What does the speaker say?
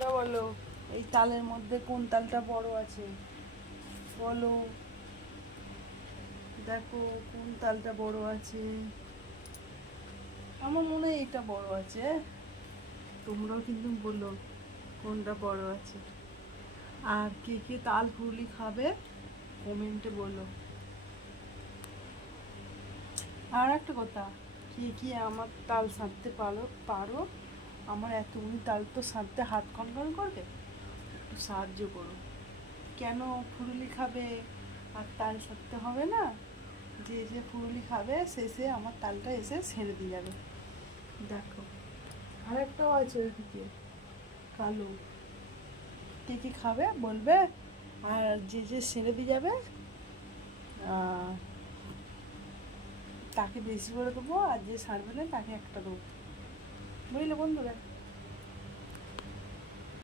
তোমরা বলো এই তালের মধ্যে কোন তালটা বড় আছে, বলো। দেখো কোন তালটা বড় আছে। আমার মনে হয় এটা বড় আছে। তোমরাও কিন্তু বলো কোনটা বড় আছে। আর কে কে তাল ফুরুলি খাবে কমেন্টে বলো। আর একটা কথা, কে কি আমার তাল সাঁততে পারো? আমার এতগুলি তাল তো সাঁততে হাত কনকন করবে, একটু সাহায্য করো। কেন ফুরুলি খাবে আর তাল সাঁততে হবে না? যে যে ফুরুলি খাবে সে আমার তালটা এসে ছেড়ে দিয়ে যাবে। দেখো আর একটাও আছে ওইদিকে কালো, কে কে খাবে বলবে। আর যে যে ছেড়ে দিয়ে যাবে তাকে বেশি করে দেবো, আর যে সারবে না তাকে একটা দেবো। বুঝলে বন্ধুরা?